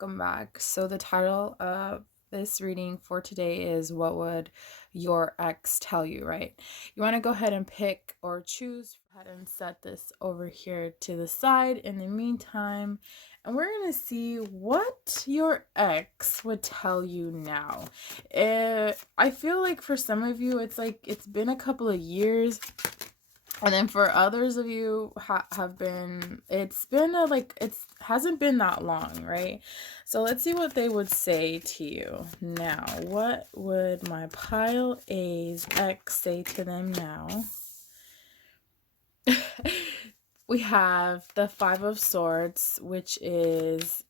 welcome back. So the title of this reading for today is What Would Your Ex Tell You, right? You want to go ahead and pick or choose. Go ahead and set this over here to the side in the meantime, and we're going to see what your ex would tell you now. I feel like for some of you, it's like it's been a couple of years. And then for others of you have been, it's been it hasn't been that long, right? So let's see what they would say to you now. What would my pile A's ex say to them now? We have the Five of Swords, which is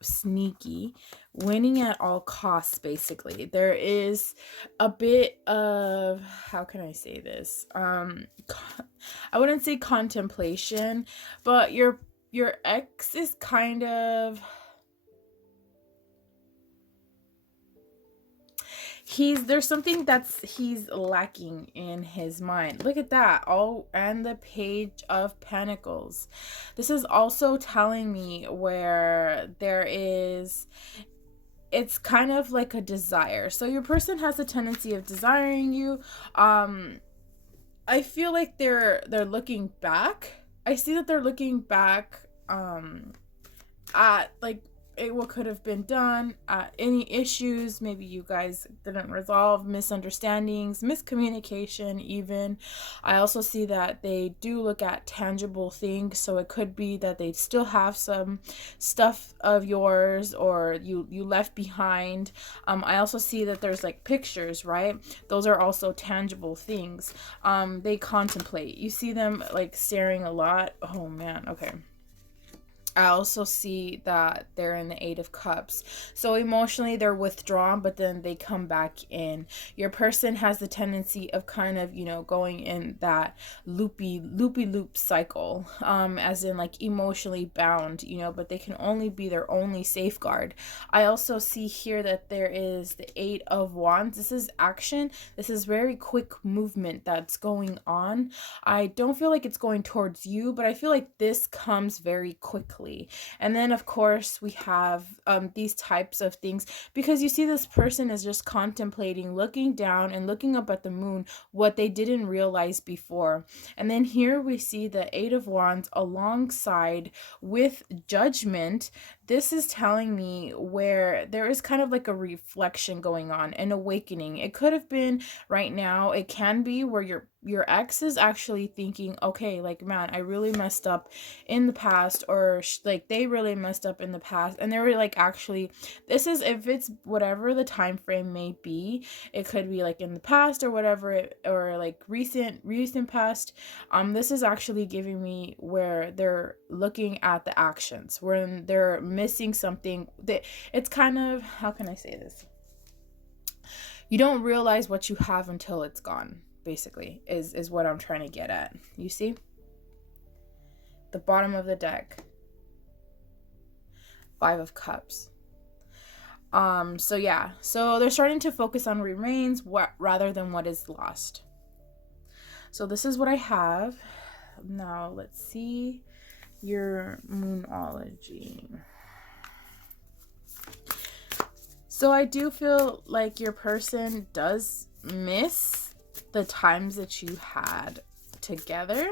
sneaky, winning at all costs. Basically, there is a bit of, how can I say this, I wouldn't say contemplation, but your ex is kind of, there's something he's lacking in his mind. Look at that. And the Page of Pentacles. This is also telling me where it's kind of like a desire. So your person has a tendency of desiring you. I feel like they're looking back. I see that they're looking back at what could have been done, any issues maybe you guys didn't resolve, misunderstandings, miscommunication even. I also see that they do look at tangible things, so it could be that they still have some stuff of yours or you left behind. I also see that there's like pictures, right? Those are also tangible things. They contemplate. You see them like staring a lot. Oh man, okay. I also see that they're in the Eight of Cups. So emotionally, they're withdrawn, but then they come back in. Your person has the tendency of kind of, going in that loop cycle, as in like emotionally bound, but they can only be their only safeguard. I also see here that there is the Eight of Wands. This is action. This is very quick movement that's going on. I don't feel like it's going towards you, but I feel like this comes very quickly. And then of course we have these types of things, because you see this person is just contemplating, looking down and looking up at the moon, what they didn't realize before. And then here we see the Eight of Wands alongside with Judgment. This is telling me where there is kind of like a reflection going on, an awakening. It could have been right now. It can be where your ex is actually thinking, okay, like, man, I really messed up in the past, or like they really messed up in the past, and they're like, actually, this is, if it's whatever the time frame may be, it could be like in the past or whatever, or like recent past. This is actually giving me where they're looking at the actions, when they're missing something. It's kind of, how can I say this, you don't realize what you have until it's gone, basically, is what I'm trying to get at. You see the bottom of the deck, Five of Cups. So yeah, so they're starting to focus on remains rather than what is lost. So this is what I have. Now let's see your Moonology. So I do feel like your person does miss the times that you had together.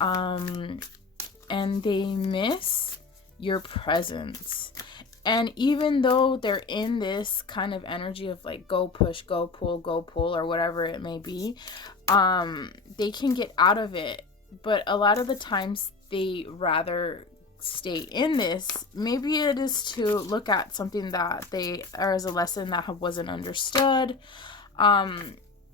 And they miss your presence. And even though they're in this kind of energy of like go push, go pull, or whatever it may be, they can get out of it. But a lot of the times they rather stay in this. Maybe it is to look at something that or as a lesson that wasn't understood.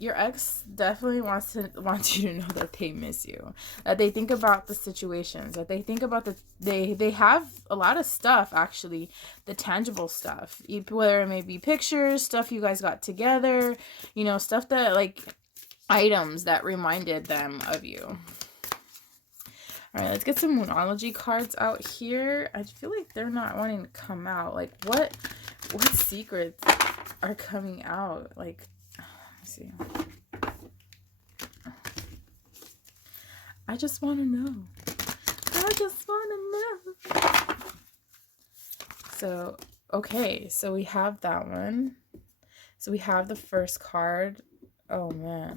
Your ex definitely wants you to know that they miss you, that they think about the situations, that they think about they have a lot of stuff, actually, the tangible stuff, whether it may be pictures, stuff you guys got together, stuff that, like, items that reminded them of you. All right, let's get some Moonology cards out here. I feel like they're not wanting to come out. Like, what secrets are coming out? Like, let's see. I just want to know. So, okay, so we have that one. So we have the first card. Oh, man.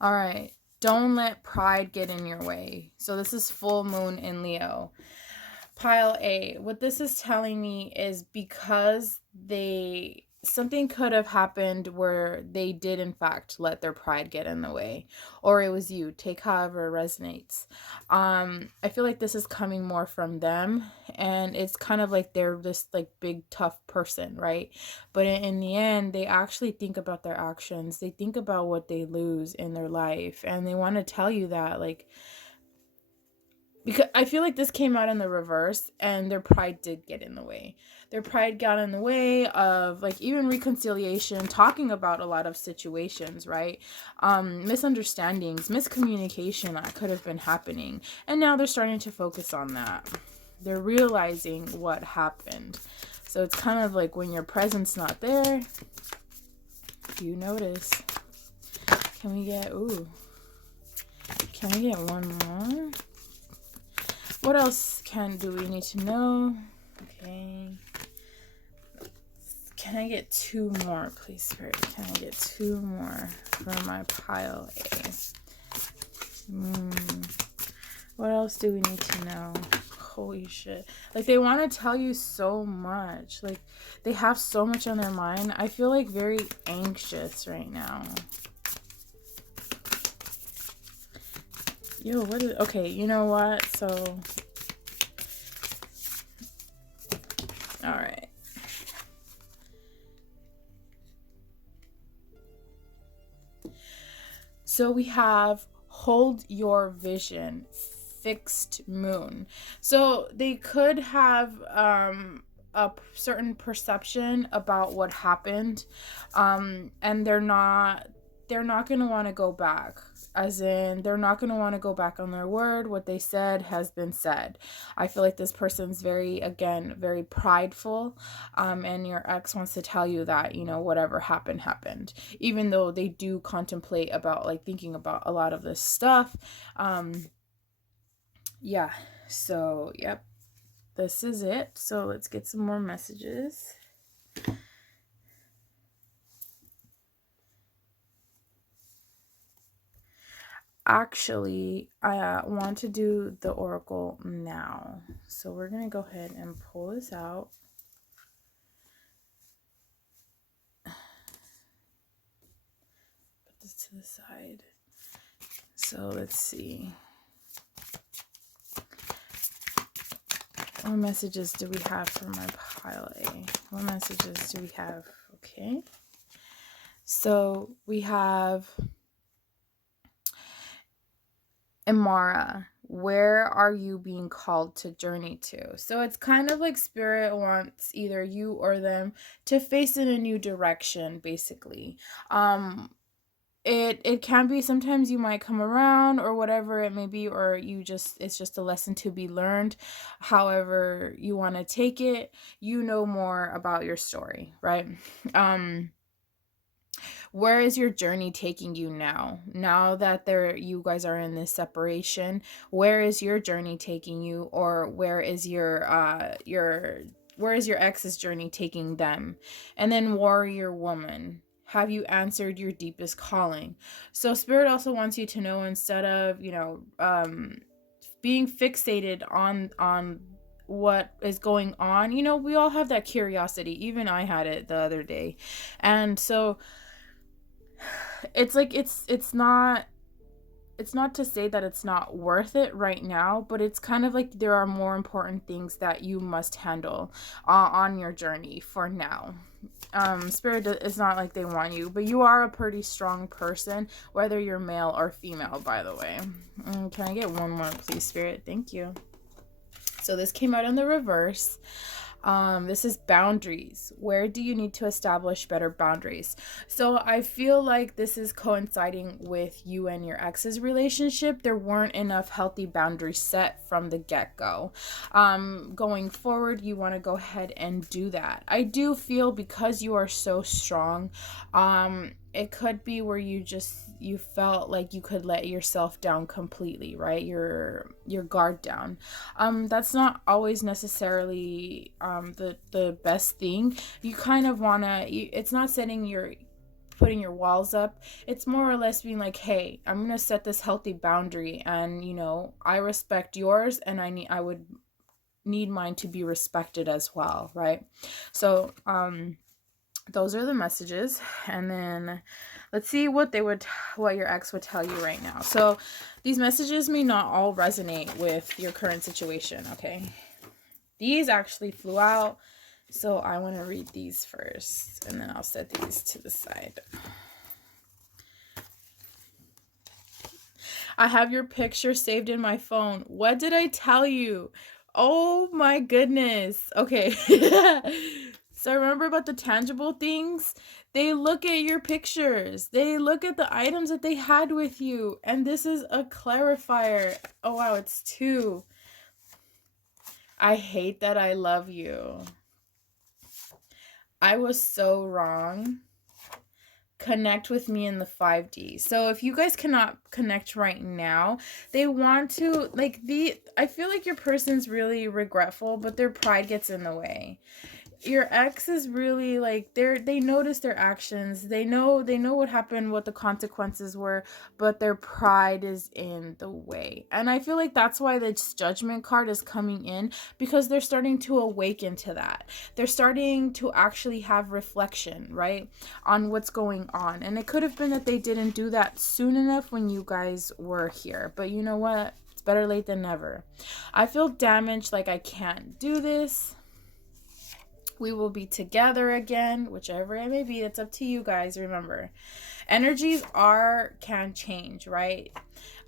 All right. Don't let pride get in your way. So this is full moon in Leo. Pile A. What this is telling me is because something could have happened where they did in fact let their pride get in the way, or it was you. Take however it resonates. I feel like this is coming more from them, and it's kind of like they're this like big tough person, right? But in the end, they actually think about their actions. They think about what they lose in their life, and they want to tell you that, like, because I feel like this came out in the reverse, and their pride did get in the way. Their pride got in the way of, like, even reconciliation, talking about a lot of situations, right? Misunderstandings, miscommunication that could have been happening. And now they're starting to focus on that. They're realizing what happened. So it's kind of like when your presence not there, you notice. Can we get one more? What else do we need to know? Okay. Can I get 2 more, please, Spirit? Can I get 2 more for my pile A? What else do we need to know? Holy shit. Like, they want to tell you so much. Like, they have so much on their mind. I feel like very anxious right now. Yo, what is... Okay, you know what? So... Alright. So we have hold your vision, fixed moon. So they could have a certain perception about what happened, and they're not going to want to go back. As in, they're not going to want to go back on their word. What they said has been said. I feel like this person's very prideful, and your ex wants to tell you that, you know, whatever happened, even though they do contemplate about, like, thinking about a lot of this stuff. Yeah, so, yep, this is it. So let's get some more messages. Actually, I want to do the oracle now. So we're going to go ahead and pull this out. Put this to the side. So let's see. What messages do we have for my pile A? What messages do we have? Okay. So we have Imara. Where are you being called to journey to? So it's kind of like Spirit wants either you or them to face in a new direction, basically. It can be sometimes you might come around or whatever it may be, or it's just a lesson to be learned. However you want to take it, you know more about your story, right? Where is your journey taking you now? Now that you guys are in this separation, where is your journey taking you, or where is your ex's journey taking them? And then warrior woman, have you answered your deepest calling? So Spirit also wants you to know, instead of, being fixated on what is going on, we all have that curiosity. Even I had it the other day. And so it's like it's not to say that it's not worth it right now, but it's kind of like there are more important things that you must handle on your journey for now. Spirit is not like they want you, but you are a pretty strong person, whether you're male or female, by the way. Can I get one more, please, Spirit? Thank you. So this came out in the reverse. This is boundaries. Where do you need to establish better boundaries? So I feel like this is coinciding with you and your ex's relationship. There weren't enough healthy boundaries set from the get-go. Going forward, you want to go ahead and do that. I do feel, because you are so strong, it could be where you just, you felt like you could let yourself down completely, right? Your guard down. That's not always necessarily the best thing. You kind of wanna, it's not putting your walls up. It's more or less being like, hey, I'm gonna set this healthy boundary, and I respect yours, and I would need mine to be respected as well, right? So those are the messages. And then let's see what your ex would tell you right now. So these messages may not all resonate with your current situation, okay? These actually flew out, so I want to read these first, and then I'll set these to the side. I have your picture saved in my phone. What did I tell you? Oh my goodness. Okay. So remember about the tangible things? They look at your pictures. They look at the items that they had with you. And this is a clarifier. Oh wow, it's 2. I hate that I love you. I was so wrong. Connect with me in the 5D. So if you guys cannot connect right now, they want to, I feel like your person's really regretful, but their pride gets in the way. Your ex is really like, they notice their actions. They know what happened, what the consequences were, but their pride is in the way. And I feel like that's why this Judgment card is coming in, because they're starting to awaken to that. They're starting to actually have reflection, right, on what's going on. And it could have been that they didn't do that soon enough when you guys were here. But you know what? It's better late than never. I feel damaged, like I can't do this. We will be together again, whichever it may be. It's up to you guys. Remember, energies can change, right?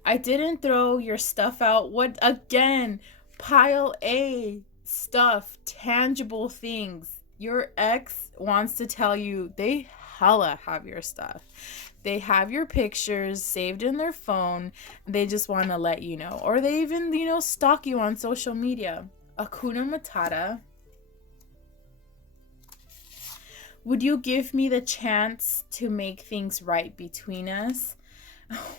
I didn't throw your stuff out. What again? Pile A stuff, tangible things. Your ex wants to tell you they hella have your stuff. They have your pictures saved in their phone. They just want to let you know. Or they even, stalk you on social media. Hakuna Matata. Would you give me the chance to make things right between us?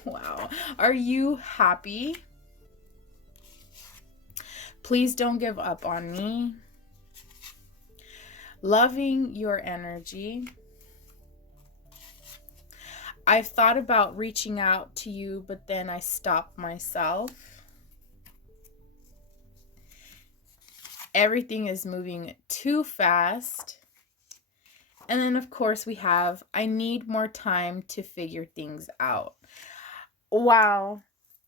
Wow. Are you happy? Please don't give up on me. Loving your energy. I've thought about reaching out to you, but then I stopped myself. Everything is moving too fast. And then, of course, we have, I need more time to figure things out. Wow.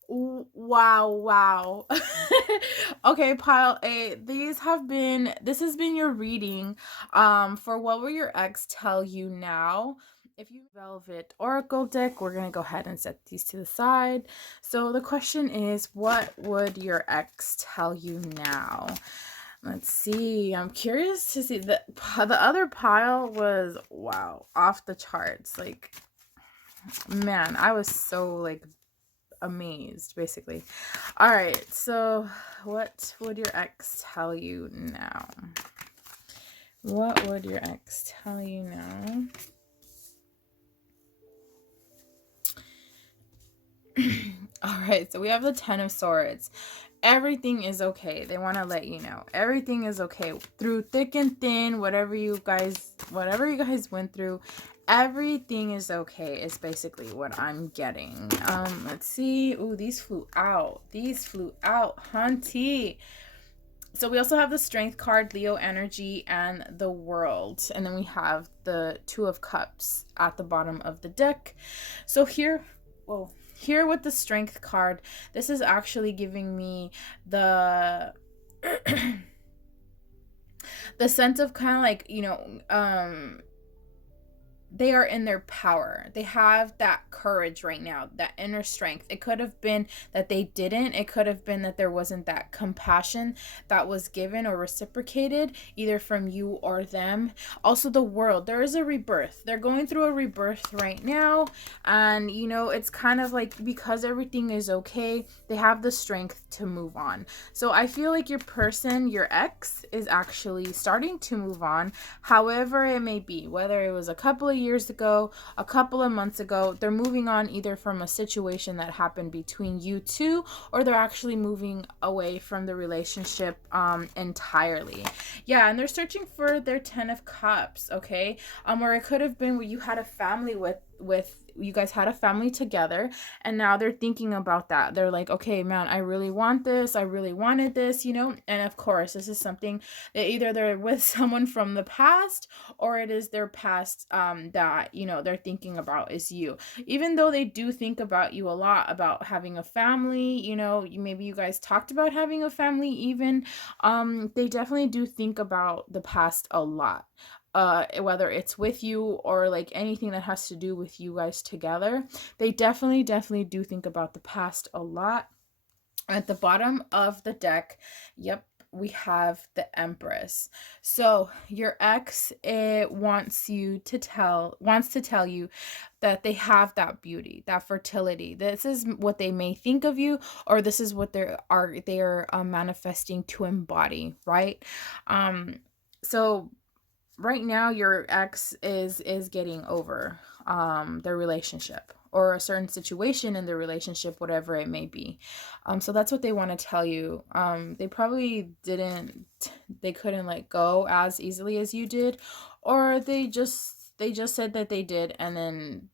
Wow. Okay, pile A. This has been your reading for what will your ex tell you now. If you Velvet Oracle deck, we're going to go ahead and set these to the side. So the question is, what would your ex tell you now? Let's see. I'm curious to see. The other pile was, wow, off the charts. Like, man, I was so, amazed, basically. All right, so what would your ex tell you now? What would your ex tell you now? All right, so we have the 10 of Swords. Everything is okay. They want to let you know everything is okay through thick and thin. Whatever you guys went through, everything is okay is basically what I'm getting. Let's see. Ooh, these flew out, hunty. So we also have the Strength card, Leo energy, and the World, and then we have the 2 of Cups at the bottom of the deck. So here with the Strength card, this is actually giving me the the sense of kind of they are in their power. They have that courage right now, that inner strength. It could have been that they didn't. It could have been that there wasn't that compassion that was given or reciprocated, either from you or them. Also, the World. There is a rebirth. They're going through a rebirth right now. And, it's kind of like, because everything is okay, they have the strength to move on. So I feel like your person, your ex, is actually starting to move on. However it may be, whether it was a couple of years ago, a couple of months ago. They're moving on either from a situation that happened between you two, or they're actually moving away from the relationship entirely. Yeah, and they're searching for their 10 of Cups, okay? Or it could have been where you had a family with you guys had a family together, and now they're thinking about that. They're like, okay, man, I really want this. I really wanted this, you know? And of course, this is something that either they're with someone from the past, or it is their past that, you know, they're thinking about is you. Even though they do think about you a lot, about having a family, you know, maybe you guys talked about having a family even, they definitely do think about the past a lot. Whether it's with you or like anything that has to do with you guys together, they definitely do think about the past a lot. At the bottom of the deck, yep, we have the Empress. So your ex wants to tell you that they have that beauty, that fertility. This is what they may think of you, or this is what they are manifesting to embody, right? So right now your ex is getting over their relationship, or a certain situation in the relationship, whatever it may be. So that's what they want to tell you. They probably they couldn't let go as easily as you did, or they just said that they did, and then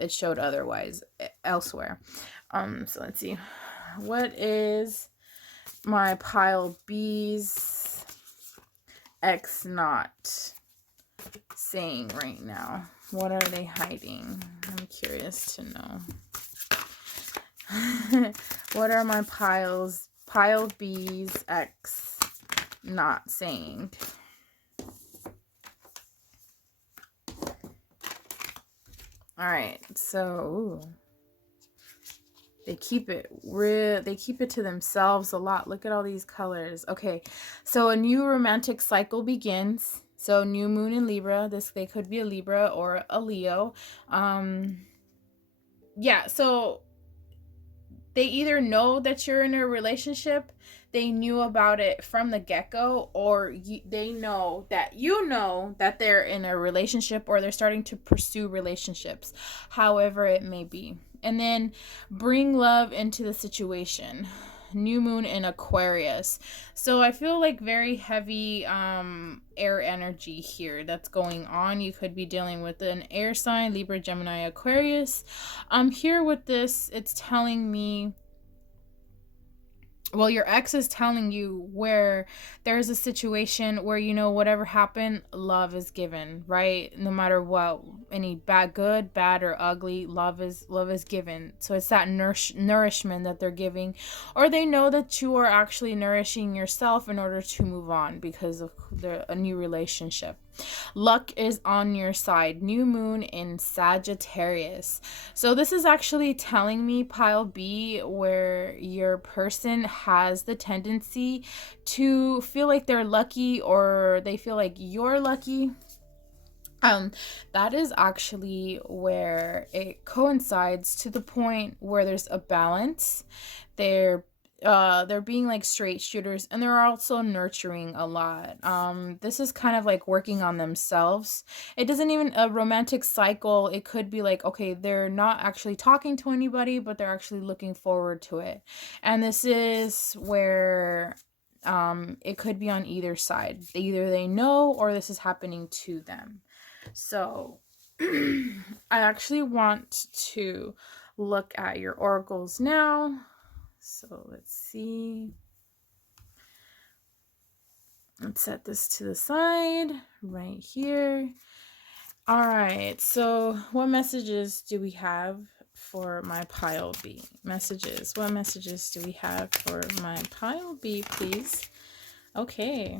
it showed otherwise elsewhere. So let's see, what is my pile B's ex not saying right now? What are they hiding? I'm curious to know. What are my pile B's ex not saying? All right, so they keep it to themselves a lot. Look at all these colors. Okay, so a new romantic cycle begins. So new moon in Libra. They could be a Libra or a Leo. Yeah, so they either know that you're in a relationship, they knew about it from the get-go, or they know that they're in a relationship, or they're starting to pursue relationships, however it may be. And then bring love into the situation. New moon in Aquarius. So I feel like very heavy air energy here that's going on. You could be dealing with an air sign, Libra, Gemini, Aquarius. Here with this, it's telling me, well, your ex is telling you where there's a situation where, you know, whatever happened, love is given, right? No matter what, any good, bad, or ugly, love is given. So it's that nourishment that they're giving, or they know that you are actually nourishing yourself in order to move on because of a new relationship. Luck is on your side. New moon in Sagittarius. So this is actually telling me, pile B, where your person has the tendency to feel like they're lucky, or they feel like you're lucky. That is actually where it coincides to the point where there's a balance. They're being like straight shooters, and they're also nurturing a lot. This is kind of like working on themselves. It doesn't even a romantic cycle. It could be like, okay, they're not actually talking to anybody, but they're actually looking forward to it. And this is where it could be on either side. Either they know, or this is happening to them. So I actually want to look at your oracles now. So let's see. Let's set this to the side right here. All right. So what messages do we have for my pile B? What messages do we have for my pile B, please? Okay.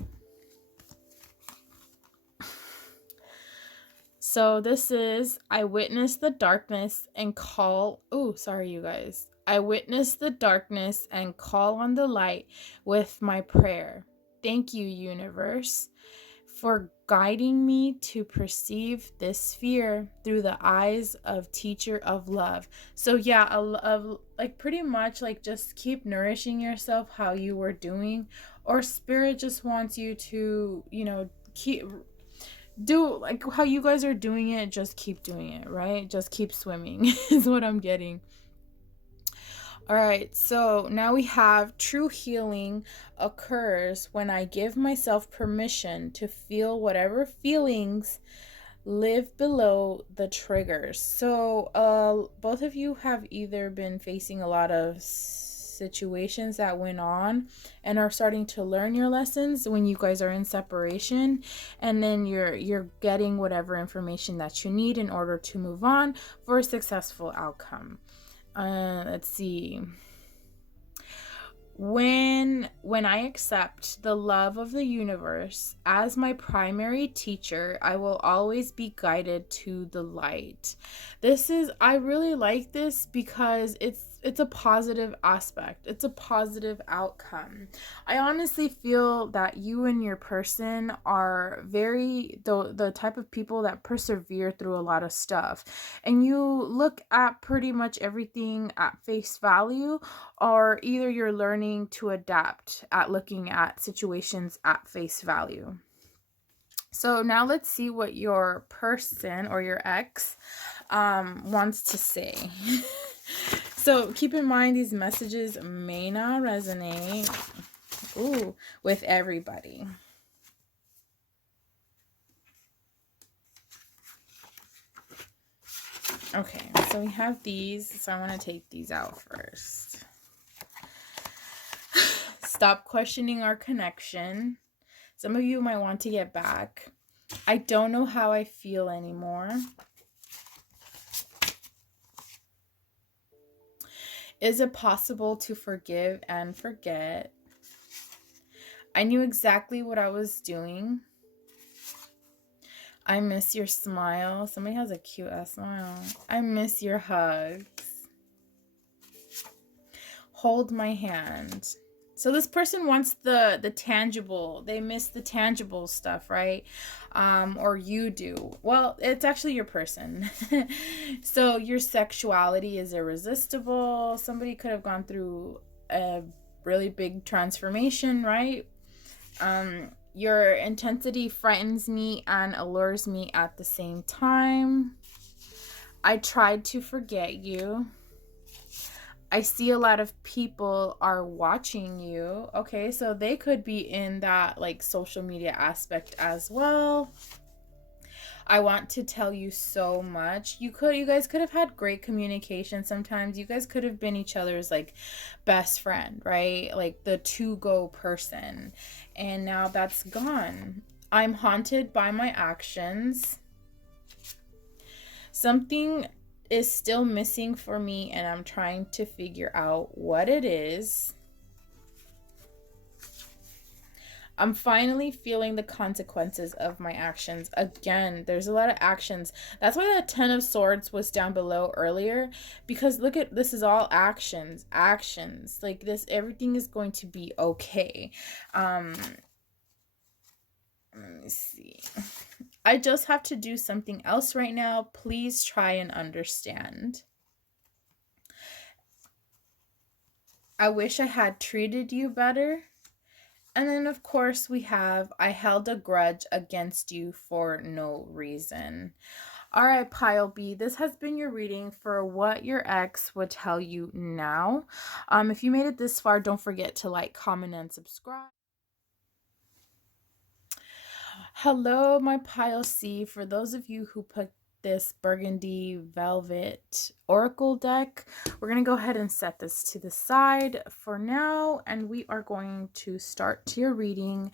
So this is, I witness the darkness and call. Oh, sorry, you guys. I witness the darkness and call on the light with my prayer. Thank you, universe, for guiding me to perceive this sphere through the eyes of teacher of love. So yeah, like pretty much like just keep nourishing yourself how you were doing, or spirit just wants you to, you know, do like how you guys are doing it, just keep doing it, right? Just keep swimming is what I'm getting. All right, so now we have true healing occurs when I give myself permission to feel whatever feelings live below the triggers. So both of you have either been facing a lot of situations that went on and are starting to learn your lessons when you guys are in separation, and then you're getting whatever information that you need in order to move on for a successful outcome. Let's see. When I accept the love of the universe as my primary teacher, I will always be guided to the light. I really like this because it's a positive aspect. It's a positive outcome. I honestly feel that you and your person are the type of people that persevere through a lot of stuff. And you look at pretty much everything at face value, or either you're learning to adapt at looking at situations at face value. So now let's see what your person or your ex wants to say. So keep in mind, these messages may not resonate with everybody. Okay, so we have these. So I want to take these out first. Stop questioning our connection. Some of you might want to get back. I don't know how I feel anymore. Is it possible to forgive and forget? I knew exactly what I was doing. I miss your smile. Somebody has a cute ass smile. I miss your hugs. Hold my hand. So this person wants the tangible. They miss the tangible stuff, right? Or you do. Well, it's actually your person. So your sexuality is irresistible. Somebody could have gone through a really big transformation, right? Your intensity frightens me and allures me at the same time. I tried to forget you. I see a lot of people are watching you. Okay, so they could be in that like social media aspect as well. I want to tell you so much. You guys could have had great communication sometimes. You guys could have been each other's like best friend, right? Like the to-go person. And now that's gone. I'm haunted by my actions. Something is still missing for me and I'm trying to figure out what it is. I'm finally feeling the consequences of my actions. Again, there's a lot of actions. That's why that 10 of Swords was down below earlier, because look at this, is all actions. Like this, everything is going to be okay. Let me see. I just have to do something else right now. Please try and understand. I wish I had treated you better. And then, of course, we have, I held a grudge against you for no reason. All right, Pile B, this has been your reading for what your ex would tell you now. If you made it this far, don't forget to like, comment, and subscribe. Hello, my Pile C. For those of you who put this burgundy velvet oracle deck, we're going to go ahead and set this to the side for now, and we are going to start your reading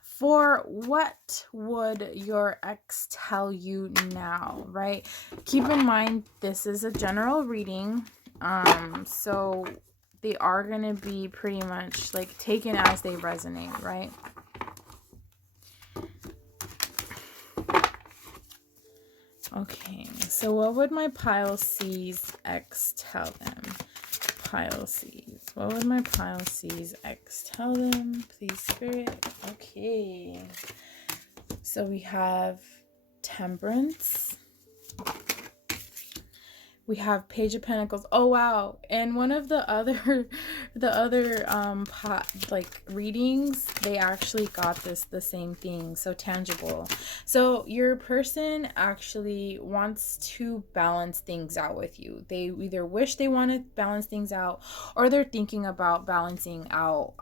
for what would your ex tell you now, right? Keep in mind, this is a general reading, so they are going to be pretty much like taken as they resonate, right? Okay, so what would my Pile C's ex tell them? Pile C's. What would my Pile C's ex tell them? Please, Spirit. Okay. So we have Temperance, We have Page of Pentacles. Oh wow. And one of the other like readings, they actually got the same thing. So tangible. So your person actually wants to balance things out with you. They either wish they want to balance things out, or they're thinking about balancing out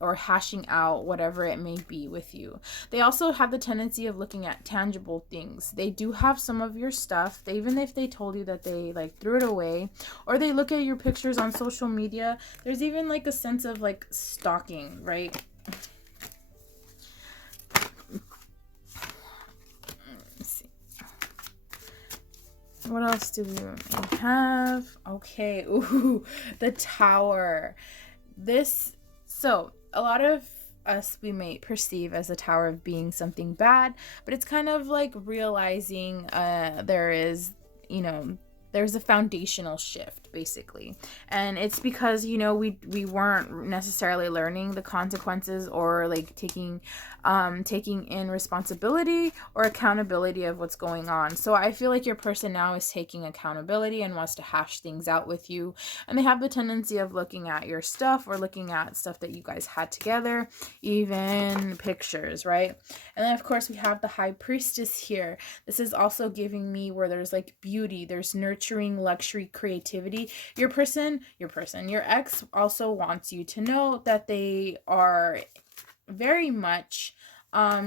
or hashing out whatever it may be with you. They also have the tendency of looking at tangible things. They do have some of your stuff. Even if they told you that they like threw it away, or they look at your pictures on social media, there's even like a sense of like stalking, right? Let's see. What else do we have? Okay. Ooh, the Tower. So a lot of us, we may perceive as the Tower of being something bad, but it's kind of like realizing there's a foundational shift, basically. And it's because, we weren't necessarily learning the consequences, or like taking in responsibility or accountability of what's going on. So I feel like your person now is taking accountability and wants to hash things out with you. And they have the tendency of looking at your stuff, or looking at stuff that you guys had together, even pictures, right? And then of course we have the High Priestess here. This is also giving me where there's like beauty, there's nurturing, luxury, creativity. Your ex also wants you to know that they are very much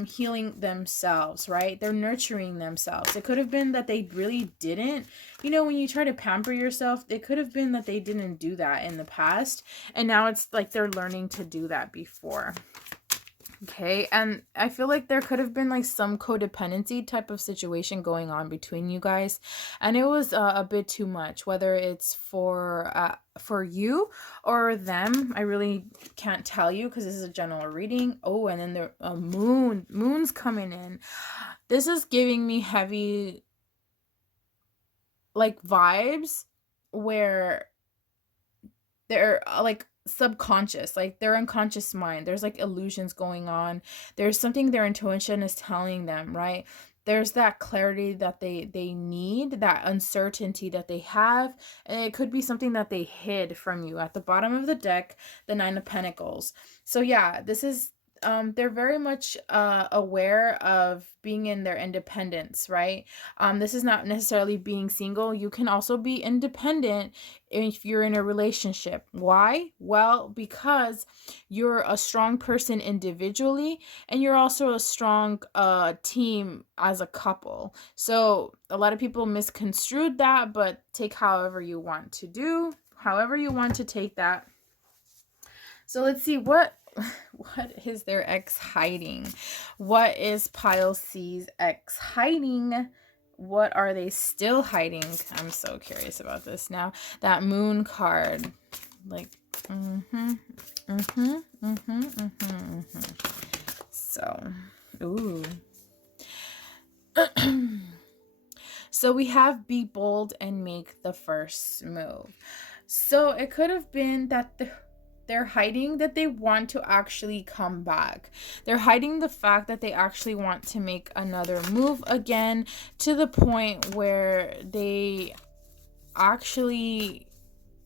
healing themselves, right? They're nurturing themselves. It could have been that they really didn't, when you try to pamper yourself, it could have been that they didn't do that in the past, and now it's like they're learning to do that before. Okay, and I feel like there could have been like some codependency type of situation going on between you guys, and it was a bit too much, whether it's for you or them. I really can't tell you because this is a general reading. Oh, and then the moon's coming in. This is giving me heavy like vibes where they're like subconscious, like their unconscious mind, there's like illusions going on, there's something their intuition is telling them, right? There's that clarity that they need, that uncertainty that they have, and it could be something that they hid from you. At the bottom of the deck, the Nine of Pentacles. So yeah, this is they're very much aware of being in their independence, right? This is not necessarily being single. You can also be independent if you're in a relationship. Why? Well, because you're a strong person individually, and you're also a strong team as a couple. So a lot of people misconstrued that, but take however you want to take that. So let's see, what is their ex hiding? What is Pisces ex hiding? What are they still hiding? I'm so curious about this now. That Moon card. Like, So, ooh. So we have be bold and make the first move. So it could have been that they're hiding that they want to actually come back. They're hiding the fact that they actually want to make another move again, to the point where they actually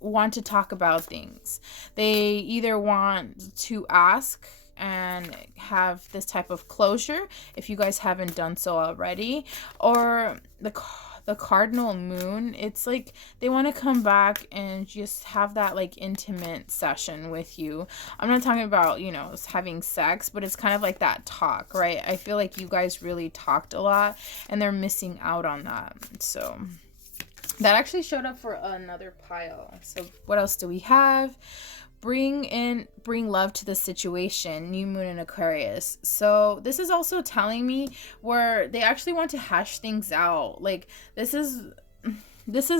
want to talk about things. They either want to ask and have this type of closure, if you guys haven't done so already, or the cardinal moon, it's like they want to come back and just have that like intimate session with you. I'm not talking about, having sex, but it's kind of like that talk, right? I feel like you guys really talked a lot, and they're missing out on that. So that actually showed up for another pile. So what else do we have? Bring love to the situation. New moon in Aquarius. So this is also telling me where they actually want to hash things out. Like this is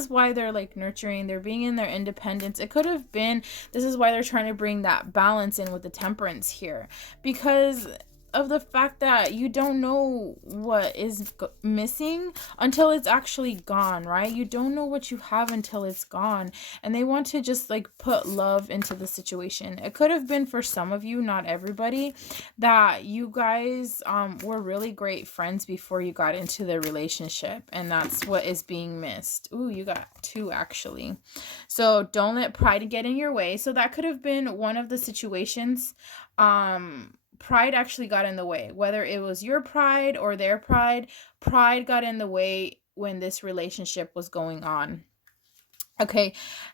why they're like nurturing, they're being in their independence. It could have been this is why they're trying to bring that balance in with the Temperance here, because of the fact that you don't know what is missing until it's actually gone, right? You don't know what you have until it's gone. And they want to just like put love into the situation. It could have been for some of you, not everybody, that you guys were really great friends before you got into the relationship, and that's what is being missed. Ooh, you got 2 actually. So don't let pride get in your way. So that could have been one of the situations. Pride actually got in the way, whether it was your pride or their pride. Pride got in the way when this relationship was going on. Okay,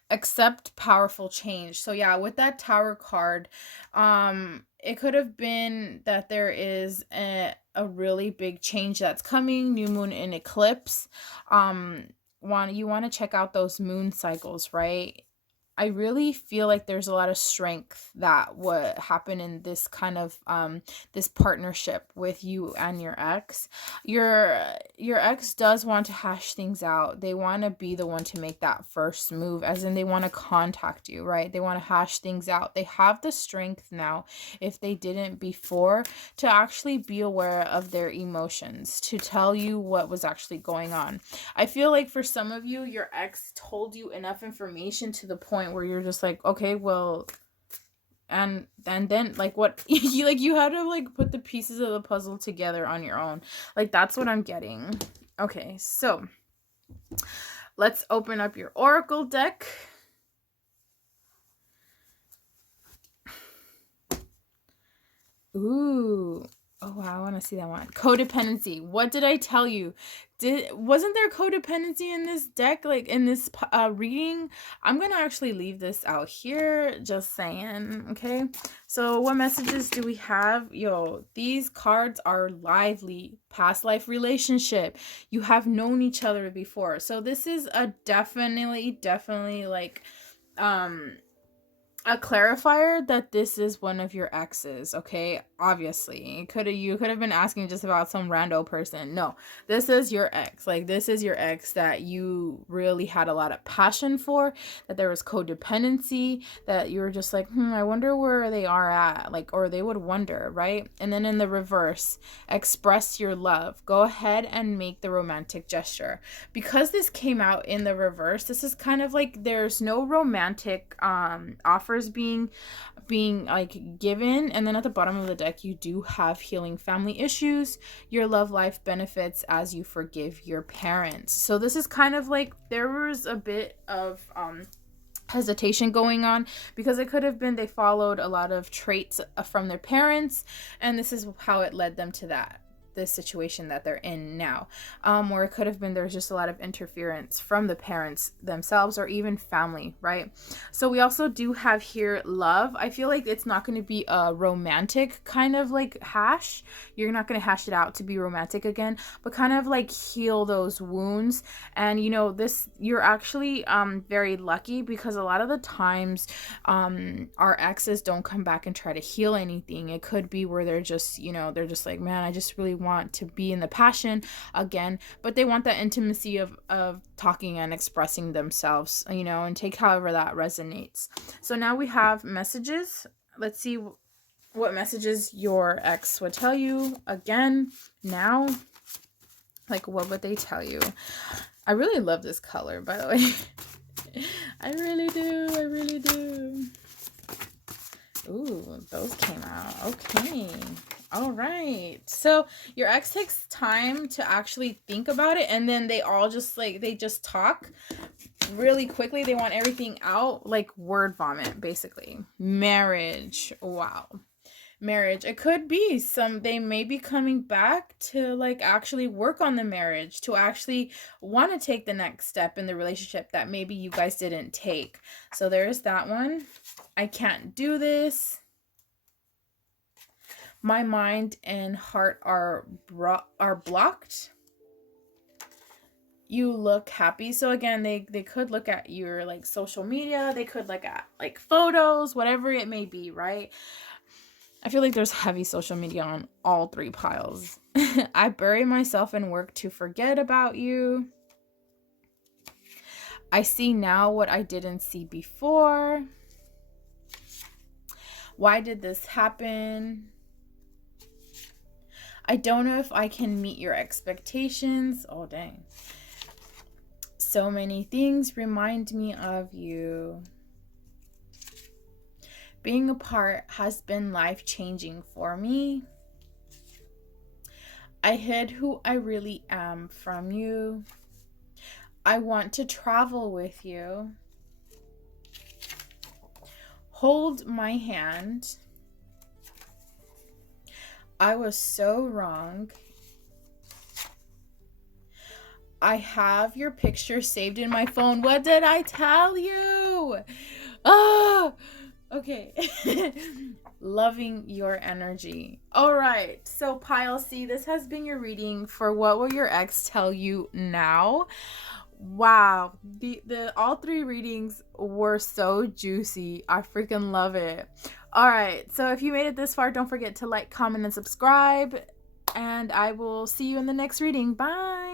accept powerful change. So yeah, with that Tower card, it could have been that there is a really big change that's coming, new moon and eclipse. You want to check out those moon cycles, right? I really feel like there's a lot of strength that would happen in this kind of this partnership with you and your ex. Your ex does want to hash things out. They want to be the one to make that first move, as in they want to contact you, right? They want to hash things out. They have the strength now, if they didn't before, to actually be aware of their emotions, to tell you what was actually going on. I feel like for some of you, your ex told you enough information to the point where you're just like, okay, well, and then like what you had to like put the pieces of the puzzle together on your own. Like that's what I'm getting. Okay, so let's open up your oracle deck. Ooh. Oh wow, I want to see that one. Codependency. What did I tell you? Wasn't there codependency in this deck, like in this reading? I'm gonna actually leave this out here, just saying. Okay, so what messages do we have? Yo, these cards are lively. Past life relationship. You have known each other before, so this is a definitely like a clarifier that this is one of your exes. Okay, obviously you could have been asking just about some rando person. No, this is your ex. Like this is your ex that you really had a lot of passion for, that there was codependency, that you were just like, I wonder where they are at, like, or they would wonder, right? And then in the reverse, express your love. Go ahead and make the romantic gesture. Because this came out in the reverse, this is kind of like there's no romantic offers being like given. And then at the bottom of the deck, you do have healing family issues, your love life benefits as you forgive your parents. So this is kind of like there was a bit of hesitation going on, because it could have been they followed a lot of traits from their parents, and this is how it led them to this situation that they're in now. Or it could have been there's just a lot of interference from the parents themselves, or even family, right? So we also do have here love. I feel like it's not going to be a romantic kind of like hash. You're not going to hash it out to be romantic again, but kind of like heal those wounds. And this, you're actually very lucky, because a lot of the times our exes don't come back and try to heal anything. It could be where they're just they're just like, man, I just really want to be in the passion again, but they want that intimacy of talking and expressing themselves, and take however that resonates. So now we have messages. Let's see what messages your ex would tell you again now. Like, what would they tell you? I really love this color, by the way. I really do. Ooh, those came out. Okay. All right. So your ex takes time to actually think about it, and then they all just they just talk really quickly. They want everything out, like word vomit, basically. Marriage. Wow. Marriage. It could be they may be coming back to like actually work on the marriage, to actually want to take the next step in the relationship that maybe you guys didn't take. So there's that one. I can't do this. My mind and heart are blocked. You look happy. So again, they could look at your like social media. They could look at like photos, whatever it may be, right? I feel like there's heavy social media on all 3 piles. I bury myself in work to forget about you. I see now what I didn't see before. Why did this happen? I don't know if I can meet your expectations. Oh, dang. So many things remind me of you. Being apart has been life-changing for me. I hid who I really am from you. I want to travel with you. Hold my hand. I was so wrong. I have your picture saved in my phone. What did I tell you? Ah, okay. Loving your energy. All right. So Pile C, this has been your reading for What Will Your Ex Tell You Now? Wow. The all three readings were so juicy. I freaking love it. All right. So if you made it this far, don't forget to like, comment, and subscribe. And I will see you in the next reading. Bye.